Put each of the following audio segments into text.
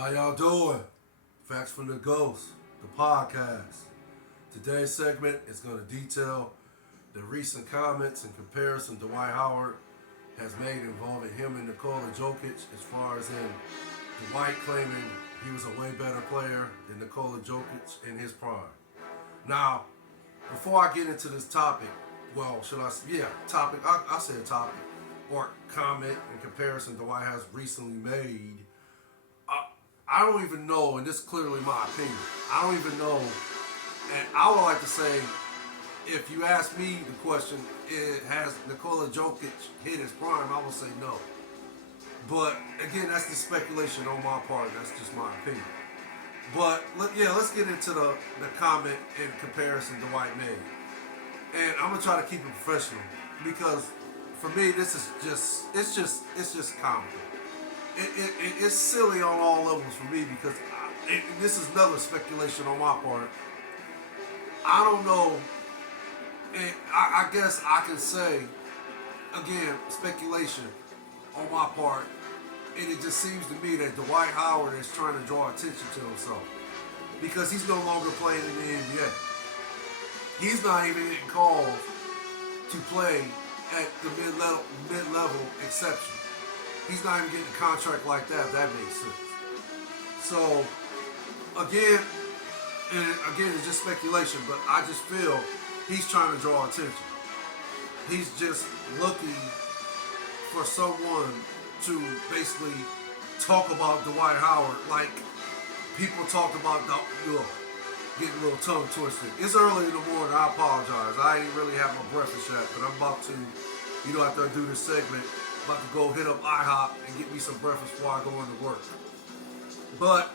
How y'all doing? Facts from the Ghost, the podcast. Today's segment is going to detail the recent comments and comparison Dwight Howard has made involving him and Nikola Jokic, as far as in Dwight claiming he was a way better player than Nikola Jokic in his prime. Now, before I get into this topic, I say a topic or comment and comparison Dwight has recently made. I don't even know, and this is clearly my opinion. I don't even know, and I would like to say, if you ask me the question, has Nikola Jokic hit his prime? I will say no. But again, that's the speculation on my part. That's just my opinion. But let's get into the comment and comparison Dwight made. And I'm gonna try to keep it professional because for me, this is just comical. It's silly on all levels for me because this is another speculation on my part. I don't know, and I guess I can say, again, speculation on my part, and it just seems to me that Dwight Howard is trying to draw attention to himself because he's no longer playing in the NBA. He's not even getting called to play at the mid-level exception. He's not even getting a contract like that, if that makes sense. So, again, it's just speculation, but I just feel he's trying to draw attention. He's just looking for someone to basically talk about Dwight Howard like people talked about getting a little tongue twisted. It's early in the morning, I apologize. I ain't really have my breakfast yet, but I'm about to, after I do this segment, about to go hit up IHOP and get me some breakfast before I go into work. But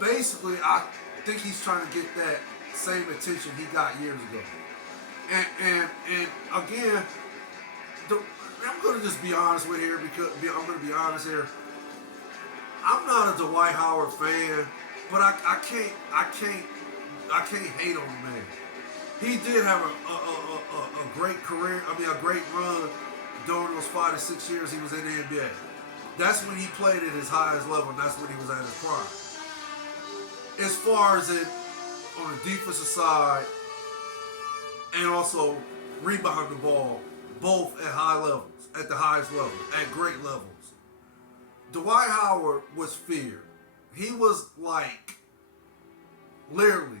basically, I think he's trying to get that same attention he got years ago. And again, I'm going to just be honest with here because I'm going to be honest here. I'm not a Dwight Howard fan, but I can't hate on the man. He did have a great career. A great run during those 5 to 6 years he was in the NBA. That's when he played at his highest level, and that's when he was at his prime. As far as it on the defensive side and also rebounding the ball, both at high levels, at the highest level, at great levels. Dwight Howard was feared. He was like, literally,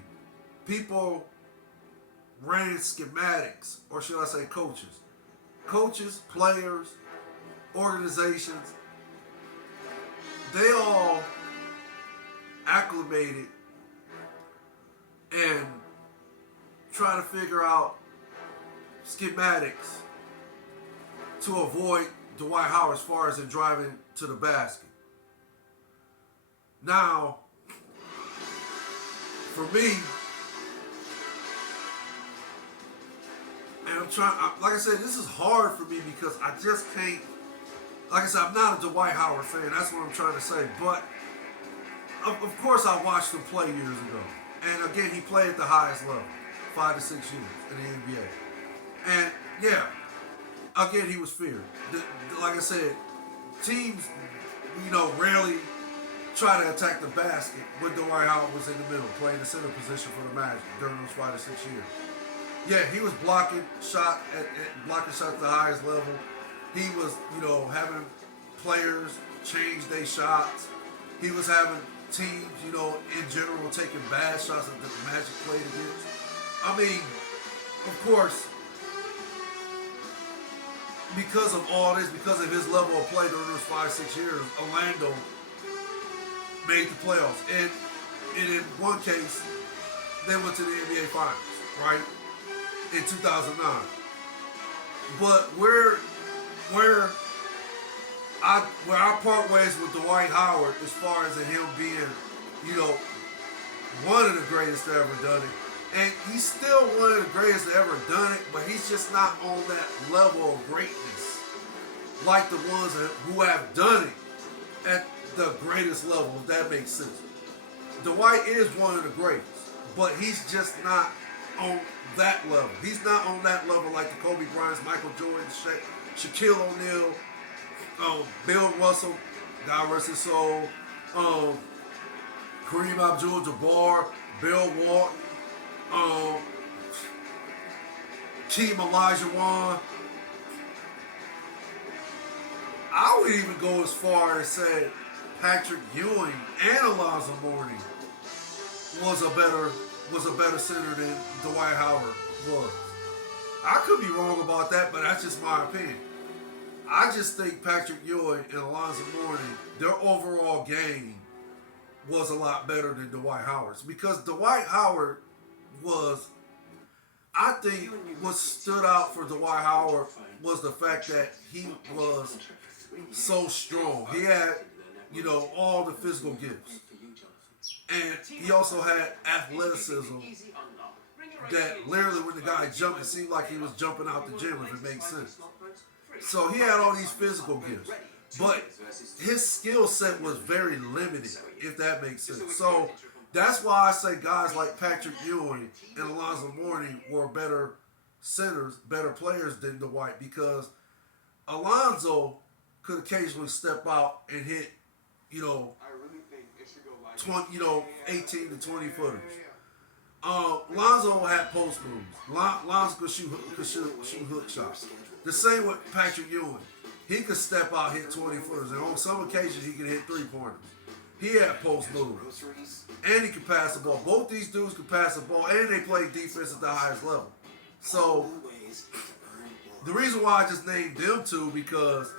people ran schematics, or should I say coaches. Coaches, players, organizations, they all acclimated and try to figure out schematics to avoid Dwight Howard as far as in driving to the basket. Now, for me, and like I said, this is hard for me because I just can't, like I said, I'm not a Dwight Howard fan, that's what I'm trying to say, but of course I watched him play years ago. And again, he played at the highest level, 5 to 6 years in the NBA. And yeah, again, he was feared. Like I said, teams, rarely try to attack the basket when Dwight Howard was in the middle, playing the center position for the Magic during those 5 to 6 years. Yeah, he was blocking shots at the highest level. He was, having players change their shots. He was having teams, in general, taking bad shots that the Magic played against. Of course, because of all this, because of his level of play during those 5, 6 years, Orlando made the playoffs. And in one case, they went to the NBA Finals, right? In 2009. But where I part ways with Dwight Howard as far as him being, one of the greatest to ever done it. And he's still one of the greatest to ever done it, but he's just not on that level of greatness like the ones who have done it at the greatest level, if that makes sense. Dwight is one of the greatest, but he's just not on that level. He's not on that level like the Kobe Bryant's, Michael Jordan, Shaquille O'Neal, Bill Russell. God rest his soul. Um, Kareem Abdul-Jabbar, Bill Walton, um, Keem Olajuwon. I would even go as far as say Patrick Ewing and Alonzo Mourning was a better center than Dwight Howard was. I could be wrong about that, but that's just my opinion. I just think Patrick Ewing and Alonzo Mourning, their overall game was a lot better than Dwight Howard's because Dwight Howard was, I think, what stood out for Dwight Howard was the fact that he was so strong. He had, all the physical gifts. And he also had athleticism that literally when the guy jumped, it seemed like he was jumping out the gym, if it makes sense. So he had all these physical gifts. But his skill set was very limited, if that makes sense. So that's why I say guys like Patrick Ewing and Alonzo Mourning were better centers, better players than Dwight, because Alonzo could occasionally step out and hit, 20, 18 to 20 footers. Lonzo had post moves. Lonzo could shoot hook shots. The same with Patrick Ewing. He could step out, hit 20 footers, and on some occasions he could hit 3-pointers. He had post moves, and he could pass the ball. Both these dudes could pass the ball, and they played defense at the highest level. So the reason why I just named them two because,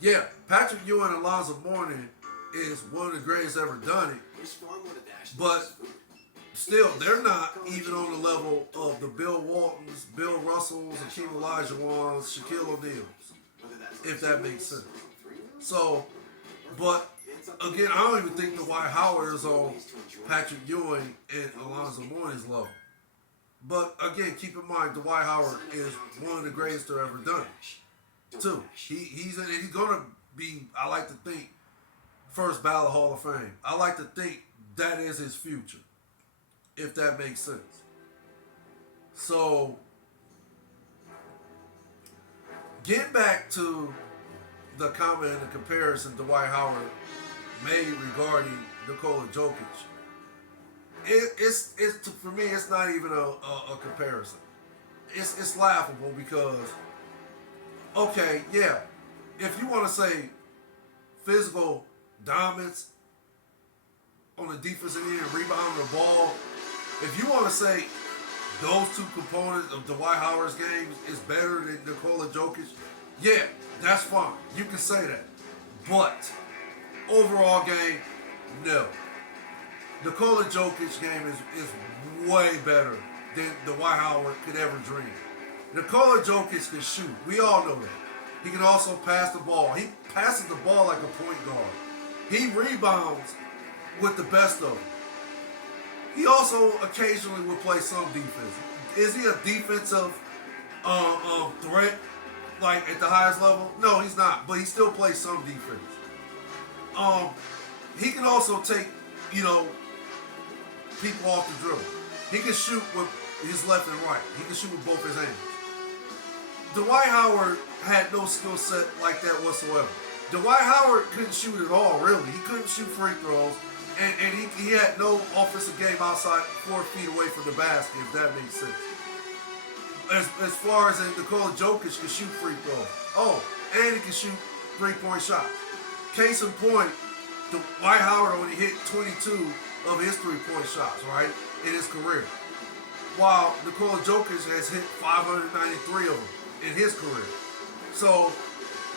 yeah, Patrick Ewing and Alonzo Mourning is one of the greatest ever done it, but still, they're not even on the level of the Bill Waltons, Bill Russells, Hakeem Olajuwons, Shaquille O'Neals, if that makes sense. So, but again, I don't even think Dwight Howard is on Patrick Ewing and Alonzo Mourning's level. But again, keep in mind, Dwight Howard is one of the greatest to ever done it, too. He's going to be, I like to think, first ballot Hall of Fame. I like to think that is his future, if that makes sense. So, get back to the comment and the comparison Dwight Howard made regarding Nikola Jokic. It's for me, it's not even a comparison. It's laughable because, okay, yeah, if you want to say physical dominance on the defensive end, rebounding the ball, if you want to say those two components of Dwight Howard's game is better than Nikola Jokic, yeah, that's fine. You can say that. But overall game, no. Nikola Jokic's game is way better than Dwight Howard could ever dream. Nikola Jokic can shoot. We all know that. He can also pass the ball. He passes the ball like a point guard. He rebounds with the best of them. He also occasionally will play some defense. Is he a defensive threat, like at the highest level? No, he's not. But he still plays some defense. He can also take, people off the dribble. He can shoot with his left and right. He can shoot with both his hands. Dwight Howard had no skill set like that whatsoever. Dwight Howard couldn't shoot at all, really. He couldn't shoot free throws. And he had no offensive game outside 4 feet away from the basket, if that makes sense. As far as Nikola Jokic can shoot free throws. Oh, and he can shoot 3-point shots. Case in point, Dwight Howard only hit 22 of his 3-point shots, right, in his career. While Nikola Jokic has hit 593 of them in his career. So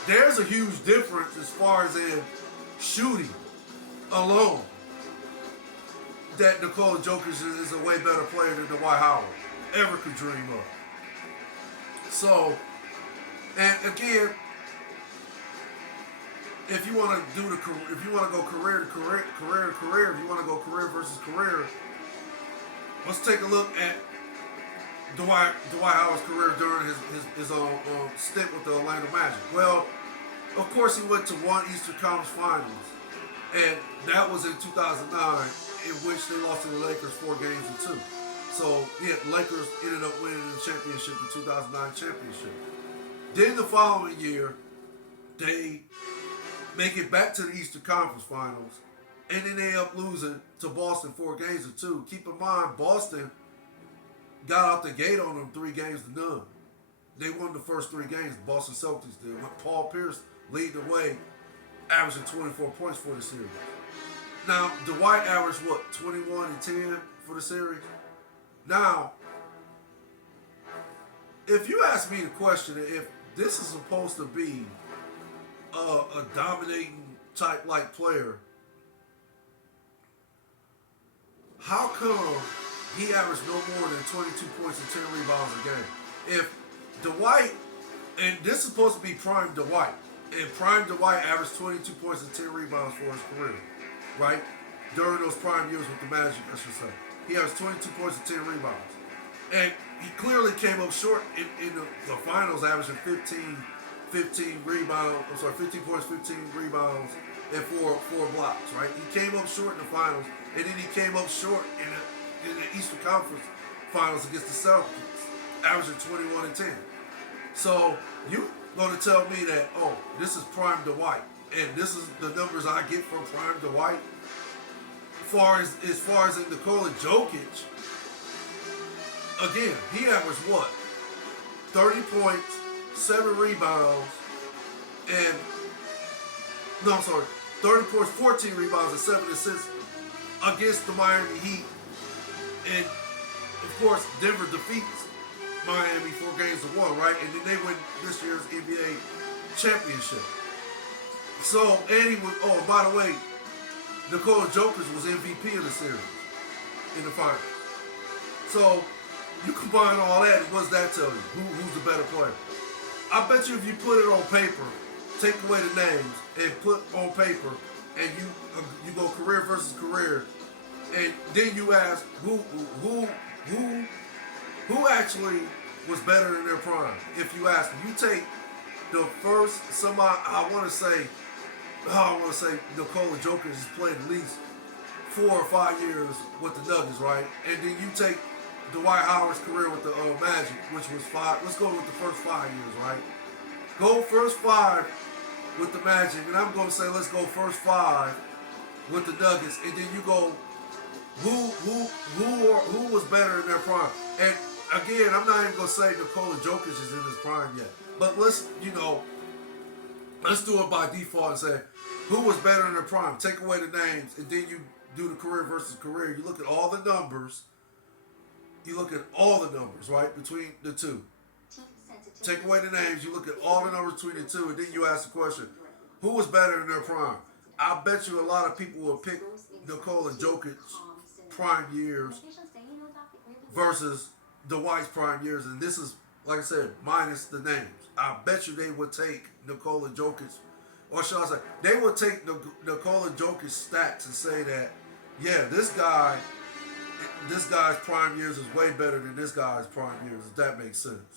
there's a huge difference as far as in shooting alone. That Nikola Jokic is a way better player than Dwight Howard ever could dream of. So, and again, if you want to go career to career, if you want to go career versus career, let's take a look at Dwight Howard's career during his stint with the Orlando Magic. Well, of course, he went to one Eastern Conference Finals, and that was in 2009. In which they lost to the Lakers 4 games to 2. So, yeah, the Lakers ended up winning the championship, the 2009 championship. Then the following year, they make it back to the Eastern Conference Finals, and then they end up losing to Boston 4 games to 2. Keep in mind, Boston got out the gate on them 3 games to none. They won the first 3 games. Boston Celtics did. With Paul Pierce leading the way, averaging 24 points for the series. Now, Dwight averaged what, 21 and 10 for the series? Now, if you ask me the question, if this is supposed to be a dominating type like player, how come he averaged no more than 22 points and 10 rebounds a game? If Dwight, and this is supposed to be prime Dwight, and prime Dwight averaged 22 points and 10 rebounds for his career, right? During those prime years with the Magic, I should say. He averaged 22 points and 10 rebounds. And he clearly came up short in the finals, averaging 15 rebounds, 15 points, 15 rebounds, and four blocks, right? He came up short in the finals, and then he came up short in the Eastern Conference Finals against the Celtics, averaging 21 and 10. So you gonna tell me that, oh, this is prime Dwight, and this is the numbers I get from prime Dwight? As far as in Nikola Jorkic, again, he averaged what? 30 points, 7 rebounds, and 30 points, 14 rebounds, and 7 assists against the Miami Heat. And of course, Denver defeats Miami 4 games to 1, right? And then they win this year's NBA championship. So, and he was, oh, by the way, Nikola Jokic was MVP of the series in the finals. So, you combine all that, and what does that tell you? Who's the better player? I bet you if you put it on paper, take away the names, and put on paper, and you go career versus career, and then you ask who actually was better in their prime. If you ask them, you take the first I want to say Nikola Jokic has played at least 4 or 5 years with the Nuggets, right? And then you take Dwight Howard's career with the Magic, which was 5. Let's go with the first 5 years, right? Go first 5 with the Magic, and I'm going to say let's go first 5 with the Nuggets, and then you go who was better in their prime. And again, I'm not even going to say Nikola Jokic is in his prime yet, but let's do it by default and say who was better in their prime. Take away the names, and then you do the career versus career. You look at all the numbers. Right, between the two. Take away the names, you look at all the numbers between the two, and then you ask the question, who was better in their prime? I bet you a lot of people will pick Nikola Jokic's prime years versus Dwight's prime years, and this is, like I said, minus the names. I bet you they would take Nikola Jokic, or should I say, they would take Nikola Jokic's stats and say that, yeah, this guy's prime years is way better than this guy's prime years, if that makes sense.